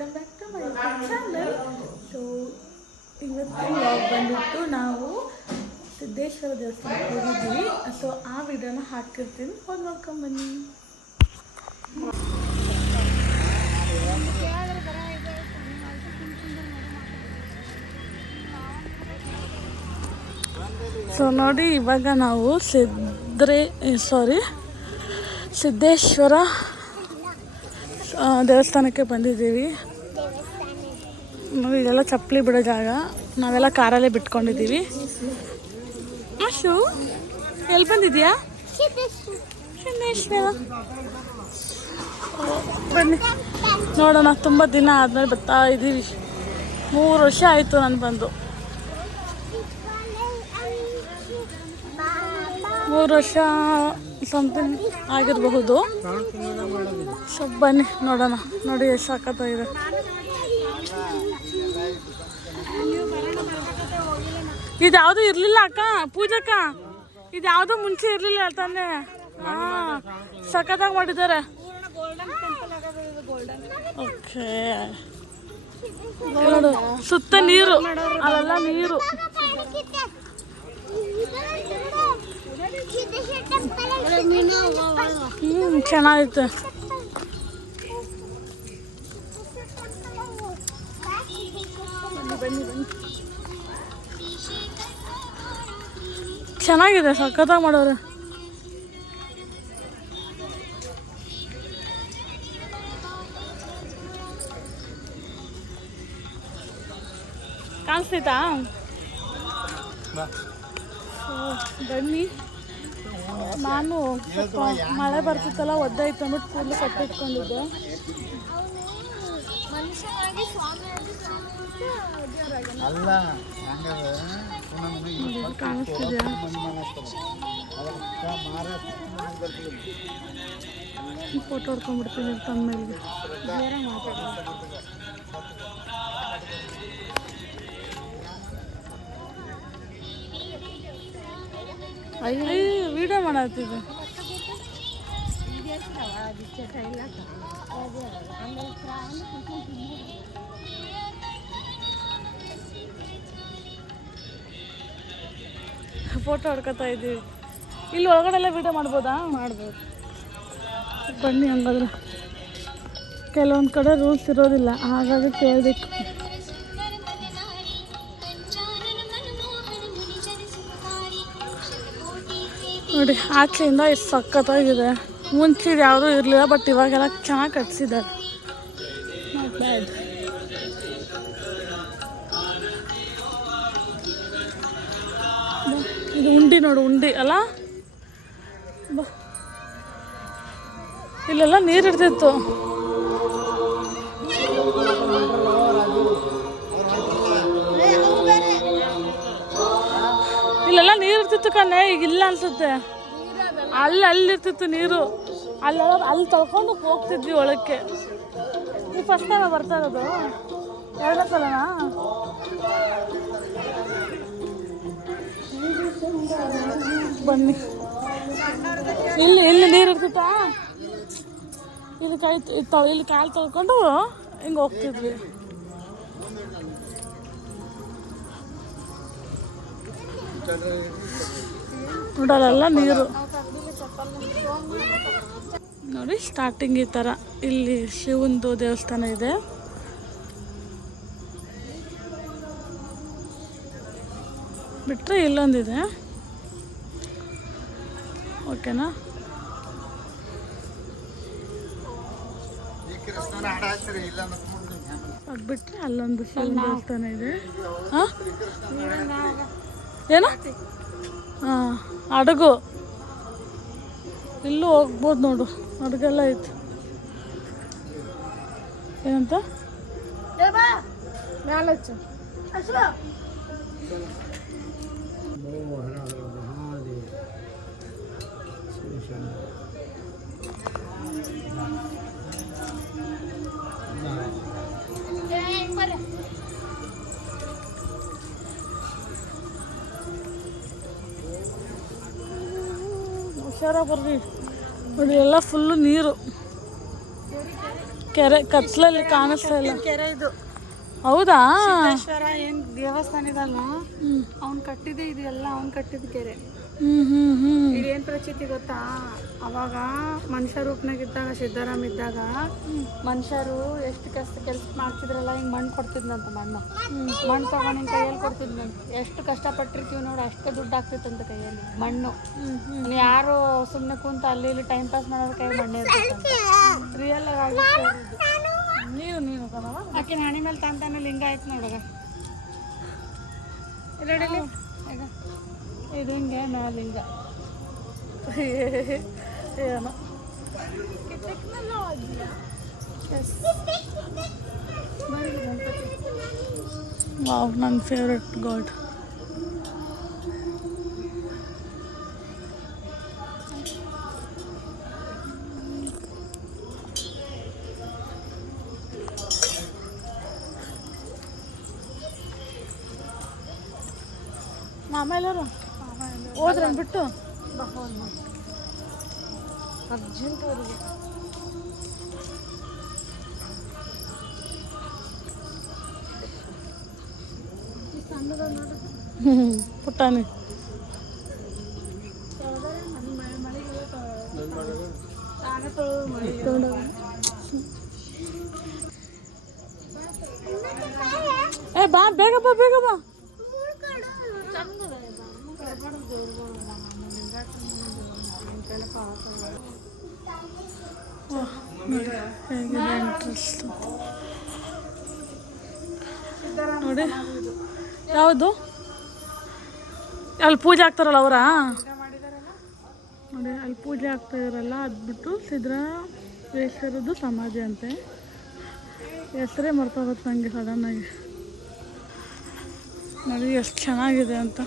Welcome back to my channel so ಇವತ್ತು vlog ಬಂದ್ಬಿಟ್ಟು ನಾವು ಸಿದ್ದೇಶ್ವರ ದೇವಸ್ಥಾನಕ್ಕೆ ಹೋಗಿದ್ವಿ. ಸೊ ಆ ವಿಡಿಯೋನ ಹಾಕಿರ್ತೀನಿ. ಹೋಗಿ ನೋಡ್ಕೊಂಡ್ ಬನ್ನಿ. ಸೊ ನೋಡಿ, ಇವಾಗ ನಾವು ಸಿದ್ರೆ ಸಾರಿ ಸಿದ್ದೇಶ್ವರ ದೇವಸ್ಥಾನಕ್ಕೆ ಬಂದಿದ್ದೀವಿ. ಇದೆಲ್ಲ ಚಪ್ಪಲಿ ಬಿಡೋ ಜಾಗ. ನಾವೆಲ್ಲ ಕಾರಲ್ಲೇ ಬಿಟ್ಕೊಂಡಿದ್ದೀವಿ. ಅಶು ಎಲ್ಲಿ ಬಂದಿದ್ಯಾ? ಬನ್ನಿ. ನೋಡೋಣ, ತುಂಬ ದಿನ ಆದಮೇಲೆ ಬರ್ತಾ ಇದ್ದೀವಿ. ಮೂರು ವರ್ಷ ಆಯಿತು ನಾನು ಬಂದು. ಮೂರು ವರ್ಷ ಸಮಥಿಂಗ್ ಆಗಿರಬಹುದು. ಸೊ ಬನ್ನಿ ನೋಡೋಣ. ನೋಡಿ ಎಷ್ಟು ಇದು ಇದ್ಯಾವುದು ಇರಲಿಲ್ಲ ಅಕ್ಕ? ಪೂಜಕ್ಕ? ಇದ್ಯಾವುದು ಮುಂಚೆ ಇರಲಿಲ್ಲ ತಾನೆ? ಹಾಂ ಸಖತ್ತಾಗಿ ಮಾಡಿದ್ದಾರೆ. ಓಕೆ. ಸುತ್ತ ನೀರು. ಅವೆಲ್ಲ ನೀರು. ಹ್ಞೂ ಚೆನ್ನಾಗೈತೆ. ಚೆನ್ನಾಗಿದೆ ಸಖತ್ತಾಗಿ ಮಾಡೋರು ಕಾಣಿಸ್ತೈತಾ? ಬನ್ನಿ. ನಾನು ಸ್ವಲ್ಪ ಮಳೆ ಬರ್ತಿತ್ತಲ್ಲ ಒದ್ದಾಯ್ತು ಅಂದ್ಬಿಟ್ಟು ಕೂದಲು ಕಟ್ಟಿಟ್ಕೊಂಡಿದ್ದೆ. ಕಾಣಿಸ್ತಿದ್ಯಾ ಫೋಟೋ ಹೊಡ್ಕೊಂಡ್ಬಿಡ್ತೀನಿ ತಮ್ಮ ಮೇಲೆ. ಅಯ್ಯೋ. ವಿಡಿಯೋ ಮಾಡತ್ತಿದ್ದೆ ಫೋಟೋ ಹೊಡ್ಕೊತಾ ಇದ್ದೀವಿ. ಇಲ್ಲಿ ಒಳಗಡೆ ಎಲ್ಲ ವಿಡಿಯೋ ಮಾಡ್ಬೋದಾ? ಮಾಡ್ಬೋದು. ಬನ್ನಿ ಹಂಗಾದ್ರೆ. ಕೆಲವೊಂದು ಕಡೆ ರೂಲ್ಸ್ ಇರೋದಿಲ್ಲ ಹಾಗಾಗಿ ಕೇಳಬೇಕು. ನೋಡಿ ಆಚೆಯಿಂದ ಎಷ್ಟು ಸಖತ್ತಾಗಿದೆ. ಮುಂಚೆ ಇದು ಯಾವುದೂ ಇರಲಿಲ್ಲ ಬಟ್ ಇವಾಗೆಲ್ಲ ಚೆನ್ನಾಗಿ ಕಟ್ಸಿದ್ದಾರೆ. ಇದು ಉಂಡಿ ನೋಡು, ಉಂಡಿ, ಅಲ್ಲ? ಇಲ್ಲೆಲ್ಲ ನೀರು ಇರ್ತಿತ್ತು. ಇರ್ತಿತ್ತು ಕಣೆ, ಈಗ ಇಲ್ಲ ಅನ್ಸುತ್ತೆ. ಅಲ್ಲಿ ಅಲ್ಲಿ ಇರ್ತಿತ್ತು ನೀರು. ಅಲ್ಲಿ ಅಲ್ಲಿ ತಳ್ಕೊಂಡು ಹೋಗ್ತಿದ್ವಿ ಒಳಕ್ಕೆ. ಈ ಫಸ್ಟ್ ಟೈಮ್ ಬರ್ತಾ ಇರೋದು. ಎರಡನೇ ಸಲನಾ? ಬನ್ನಿ. ಇಲ್ಲಿ ಇಲ್ಲಿ ನೀರು ಇರ್ತಿತ್ತಾ? ಇಲ್ಲಿ ಕೈ ಇಲ್ಲಿ ಕಾಲು ತೊಳ್ಕೊಂಡು ಹಿಂಗೆ ಹೋಗ್ತಿದ್ವಿ. ನೋಡಲ್ಲ, ನೀರು. ನೋಡಿ ಸ್ಟಾರ್ಟಿಂಗ್ ಈ ಥರ ಇಲ್ಲಿ ಶಿವಂದು ದೇವಸ್ಥಾನ ಇದೆ. ಬಿಟ್ಟರೆ ಇಲ್ಲೊಂದಿದೆ. ಓಕೆನಾ ಅದು ಬಿಟ್ಟರೆ ಅಲ್ಲೊಂದು ಶಿವನ ದೇವಸ್ಥಾನ ಇದೆ. ಹಾಂ? ಹಡಗು ಇಲ್ಲೂ ಹೋಗ್ಬೋದು ನೋಡು ಹಡಗೆಲ್ಲ ಐತೆ ಏನಂತ ಹುಷಾರಾಗಿ ಬರ್ರಿ. ನೋಡಿ ಎಲ್ಲ ಫುಲ್ಲು ನೀರು. ಕೆರೆ ಕತ್ಲಲ್ಲಿ ಕಾಣಿಸ್ತಾ ಇಲ್ಲ. ಕೆರೆ ಇದು. ಹೌದಾ? ಏನು ದೇವಸ್ಥಾನ ಇದಲ್ಲ ಅವ್ನು ಕಟ್ಟಿದ್ದೆ ಕಟ್ಟಿದೆ ಇದು ಎಲ್ಲ ಅವ್ನ್ ಕಟ್ಟಿದ ಕೆರೆ. ಇದೇನ್ ಪ್ರಚಿತಿ ಗೊತ್ತಾ? ಅವಾಗ ಮನುಷ್ಯ ರೂಪನಾಗಿದ್ದಾಗ ಸಿದ್ದರಾಮ ಇದ್ದಾಗ ಮನುಷ್ಯರು ಎಷ್ಟು ಕಷ್ಟ ಕೆಲಸ ಮಾಡ್ತಿದ್ರಲ್ಲ ಹಿಂಗೆ ಮಣ್ಣು ಕೊಡ್ತಿದ್ನಂತ ಮಣ್ಣು. ಮಣ್ಣು ತಗೊಂಡು ಹಿಂಗೆ ಕೈಯಲ್ಲಿ ಕೊಡ್ತಿದ್ನಂತ. ಎಷ್ಟು ಕಷ್ಟಪಟ್ಟಿರ್ತೀವಿ ನೋಡಿ ಅಷ್ಟೇ ದುಡ್ಡು ಆಗ್ತಿತ್ತಂತ ಕೈಯಲ್ಲಿ ಮಣ್ಣು. ಯಾರು ಸುಮ್ಮನೆ ಕುಂತ ಅಲ್ಲಿ ಇಲ್ಲಿ ಟೈಮ್ ಪಾಸ್ ಮಾಡೋರು ಕೈ ಮಣ್ಣೆ ರಿಯಲ್ ಆಗಿ ನೀನು ನೀನು ಆಕಿನ ಆಕೆ ಹಣಿ ಮೇಲೆ ತಂತಾನೆ ಲಿಂಗ ಆಯ್ತು ನೋಡಗ ಇದು ಹಿಂಗೆ ಮ್ಯಾಲ ಲಿಂಗ ಏನೋ ವಾವ್ ನನ್ನ favourite god. ಹೋದ್ರ ಬಿಟ್ಟು ಅರ್ಜೆಂಟ್ ಅವರಿಗೆ ಹ್ಮ್ ಪುಟ್ಟಾನಿ ಏ ಬಾ ಬೇಗ ಬಾ ಬೇಗ ಬಾ ವಾಹ್, ನೋಡಿ ನೋಡಿ. ಯಾವುದು? ಅಲ್ಲಿ ಪೂಜೆ ಆಗ್ತಾರಲ್ಲ ಅವರಾ? ನೋಡಿ, ಅಲ್ಲಿ ಪೂಜೆ ಆಗ್ತಾ ಇದ್ರಲ್ಲ ಅದ್ಬಿಟ್ಟು ಸಿದ್ದರಾಮೇಶ್ವರದ್ದು ಸಮಾಧಿ ಅಂತೆ. ಹೆಸರೇ ಮರ್ತೋಗುತ್ತೆ ನನಗೆ ಸಡನ್ನಾಗಿ. ನೋಡಿ, ಎಷ್ಟು ಚೆನ್ನಾಗಿದೆ ಅಂತ.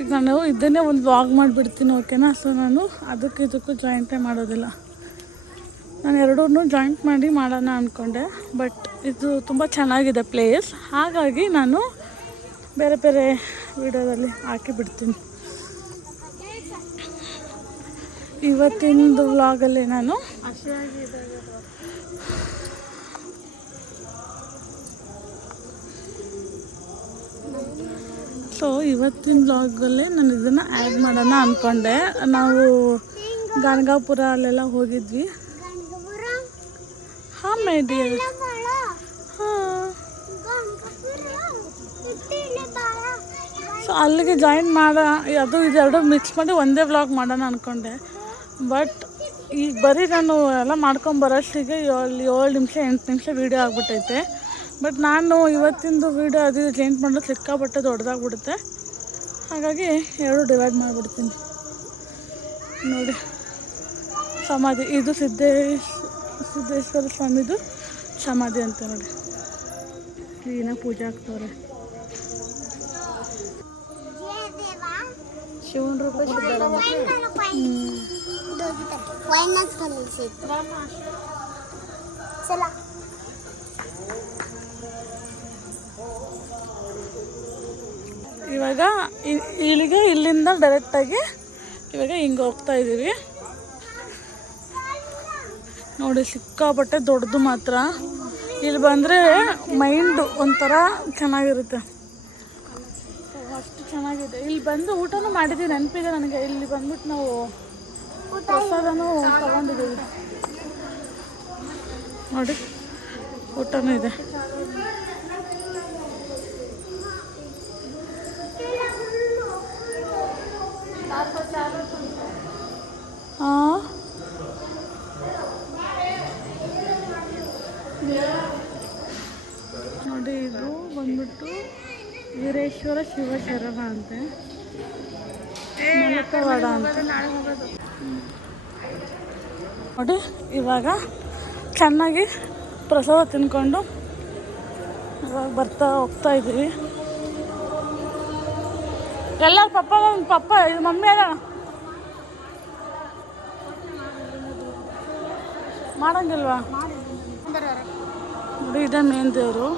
ಈಗ ನಾನು ಇದನ್ನೇ ಒಂದು ವ್ಲಾಗ್ ಮಾಡಿಬಿಡ್ತೀನಿ ಓಕೆನಾ ಸೊ ನಾನು ಅದಕ್ಕೆ ಇದಕ್ಕೂ ಜಾಯಿಂಟೇ ಮಾಡೋದಿಲ್ಲ. ನಾನು ಎರಡೂ ಜಾಯಿಂಟ್ ಮಾಡಿ ಮಾಡೋಣ ಅಂದ್ಕೊಂಡೆ ಬಟ್ ಇದು ತುಂಬ ಚೆನ್ನಾಗಿದೆ ಪ್ಲೇಸ್ ಹಾಗಾಗಿ ನಾನು ಬೇರೆ ಬೇರೆ ವಿಡಿಯೋದಲ್ಲಿ ಹಾಕಿ ಬಿಡ್ತೀನಿ ಇವತ್ತಿನದು ವ್ಲಾಗಲ್ಲಿ ನಾನು ಸೊ ಇವತ್ತಿನ ಬ್ಲಾಗಲ್ಲೇ ನಾನು ಇದನ್ನು ಆ್ಯಡ್ ಮಾಡೋಣ ಅಂದ್ಕೊಂಡೆ ನಾವು ಗಾನಗಾಪುರ ಅಲ್ಲೆಲ್ಲ ಹೋಗಿದ್ವಿ. ಹಾಂ. ಮೇಡಿ ಹಾಂ ಸೊ ಅಲ್ಲಿಗೆ ಜಾಯಿನ್ ಮಾಡ ಅದು ಇದೆರಡು ಮಿಕ್ಸ್ ಮಾಡಿ ಒಂದೇ ಬ್ಲಾಗ್ ಮಾಡೋಣ ಅಂದ್ಕೊಂಡೆ ಬಟ್ ಈಗ ಬರೀ ನಾನು ಎಲ್ಲ ಮಾಡ್ಕೊಂಬರೋಷ್ಟಿಗೆ ಏಳು ಏಳು ನಿಮಿಷ ಎಂಟು ನಿಮಿಷ ವೀಡಿಯೋ ಆಗಿಬಿಟ್ಟೈತೆ. ಬಟ್ ನಾನು ಇವತ್ತಿಂದು ವೀಡಿಯೋ ಅದು ಚೇಂಜ್ ಮಾಡೋದು ಸಿಕ್ಕಾಪಟ್ಟೆ ದೊಡ್ಡದಾಗ್ಬಿಡುತ್ತೆ. ಹಾಗಾಗಿ ಎರಡು ಡಿವೈಡ್ ಮಾಡಿಬಿಡ್ತೀನಿ. ನೋಡಿ ಸಮಾಧಿ ಇದು ಸಿದ್ದೇಶ್ ಸಿದ್ದೇಶ್ವರ ಸ್ವಾಮಿದು ಸಮಾಧಿ ಅಂತ ನೋಡಿ. ಕ್ಲೀನಾಗಿ ಪೂಜೆ ಆಗ್ತವ್ರೆ. ಶಿವನ ರೂಪ ಸಿದ್ದರಾಮ ಇವಾಗ ಇಲ್ಲಿಗೆ ಇಲ್ಲಿಂದ ಡೈರೆಕ್ಟಾಗಿ ಇವಾಗ ಹಿಂಗೆ ಹೋಗ್ತಾ ಇದ್ದೀವಿ. ನೋಡಿ, ಸಿಕ್ಕಾಪಟ್ಟೆ ದೊಡ್ಡದು ಮಾತ್ರ. ಇಲ್ಲಿ ಬಂದರೆ ಮೈಂಡು ಒಂಥರ ಚೆನ್ನಾಗಿರುತ್ತೆ. ಅಷ್ಟು ಚೆನ್ನಾಗಿದೆ. ಇಲ್ಲಿ ಬಂದು ಊಟನೂ ಮಾಡಿದ್ದೀವಿ, ನೆನಪಿದೆ ನನಗೆ. ಇಲ್ಲಿ ಬಂದ್ಬಿಟ್ಟು ನಾವು ಪ್ರಸಾದನೂ ತಗೊಂಡಿದ್ದೀವಿ. ನೋಡಿ, ಊಟನೂ ಇದೆ ಹಾಂ ನೋಡಿ ಇದು ಬಂದ್ಬಿಟ್ಟು ವೀರೇಶ್ವರ ಶಿವಶರಣ ಅಂತೆ. ಮಲಕವಾಡ ಅಂತ. ನೋಡಿ ಇವಾಗ ಚೆನ್ನಾಗಿ ಪ್ರಸಾದ ತಿನ್ಕೊಂಡು ಇವಾಗ ಬರ್ತಾ ಹೋಗ್ತಾ ಇದ್ದೀವಿ. ಎಲ್ಲರೂ ಪಪ್ಪ ಪಪ್ಪ ಇದು ಮಮ್ಮಿ ಅದ ಮಾಡಂಗಿಲ್ವಾ? ನೋಡಿ ಇದೇ ಮೇನ್ ದೇವರು.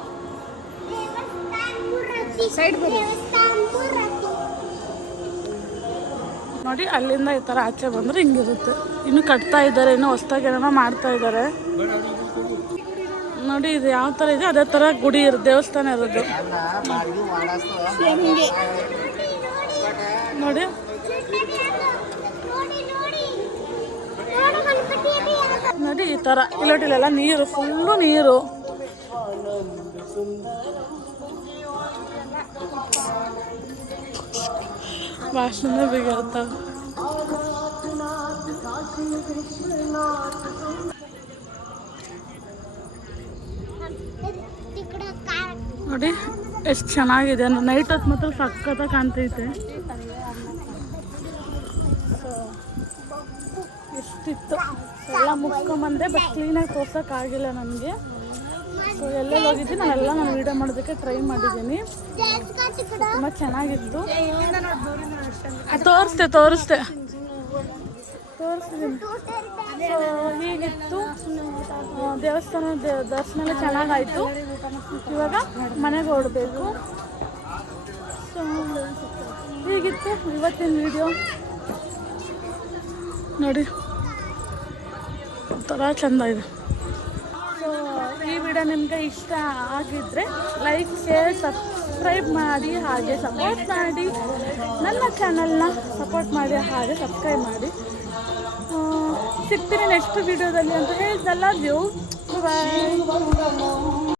ಸೈಡ್ ನೋಡಿ ಅಲ್ಲಿಂದ ಈ ತರ ಆಚೆ ಬಂದ್ರೆ ಹಿಂಗಿರುತ್ತೆ. ಇನ್ನು ಕಟ್ತಾ ಇದ್ದಾರೆ ಇನ್ನು ಹೊಸ್ದಾಗಿ ಏನೋ ಮಾಡ್ತಾ ಇದ್ದಾರೆ. ನೋಡಿ ಇದು ಯಾವ ತರ ಇದೆ? ಅದೇ ತರ ಗುಡಿ ಇರ ದೇವಸ್ಥಾನ ಇರೋದು. ನೋಡಿ. ನೋಡಿ ಈ ತರ. ಇಲ್ಲೊಟ್ಟಿಲ್ಲ ನೀರು ಫುಲ್ಲು ನೀರು. ಭಾಷಣ ಬಿಗಿರ್ತಾವ ನೋಡಿ ಎಷ್ಟು ಚೆನ್ನಾಗಿದೆ ಅಂದ್ರೆ ನೈಟ್ ಹೊತ್ತು ಮಾತ್ರ ಸಖತ್ತಾಗಿ ಕಾಣ್ತೈತೆ ಎಷ್ಟಿತ್ತು ಎಲ್ಲ ಮುಗ್ಸ್ಕೊಂಬಂದೆ ಬಟ್ ಕ್ಲೀನಾಗಿ ತೋರ್ಸೋಕ್ಕಾಗಿಲ್ಲ ನನಗೆ ಸೊ ಎಲ್ಲೆಲ್ಲಿ ಹೋಗಿದ್ದೀನಿ ನಾನೆಲ್ಲ ನಾನು ವೀಡಿಯೋ ಮಾಡೋದಕ್ಕೆ ಟ್ರೈ ಮಾಡಿದ್ದೀನಿ ತುಂಬ ಚೆನ್ನಾಗಿತ್ತು. ತೋರಿಸ್ತೆ ತೋರಿಸ್ತೆ. ತೋರಿಸ್ತೀನಿ ಸೊ ಹೀಗಿತ್ತು. ದೇವಸ್ಥಾನದ ದರ್ಶನ ಚೆನ್ನಾಗಾಯಿತು. ಇವಾಗ ಮನೆಗೆ ಹೊರಡಬೇಕು. ಸೊ ಹೀಗಿತ್ತು ಇವತ್ತಿನ ವಿಡಿಯೋ ನೋಡಿ. ಒಂಥರ ಚೆಂದ ಇದೆ. ವಿಡಿಯೋ ನಿಮಗೆ ಇಷ್ಟ ಆಗಿದ್ದರೆ ಲೈಕ್, ಶೇರ್, ಸಬ್ಸ್ಕ್ರೈಬ್ ಮಾಡಿ ಹಾಗೆ ಸಪೋರ್ಟ್ ಮಾಡಿ. ನನ್ನ ಚಾನಲ್ನ ಸಪೋರ್ಟ್ ಮಾಡಿ, ಹಾಗೆ ಸಬ್ಸ್ಕ್ರೈಬ್ ಮಾಡಿ. ಸಿಗ್ತೀನಿ ನೆಕ್ಸ್ಟ್ ವಿಡಿಯೋದಲ್ಲಿ ಅಂತ ಹೇಳ್ತಲ್ಲ ವ್ಯೂ ಬಾಯ್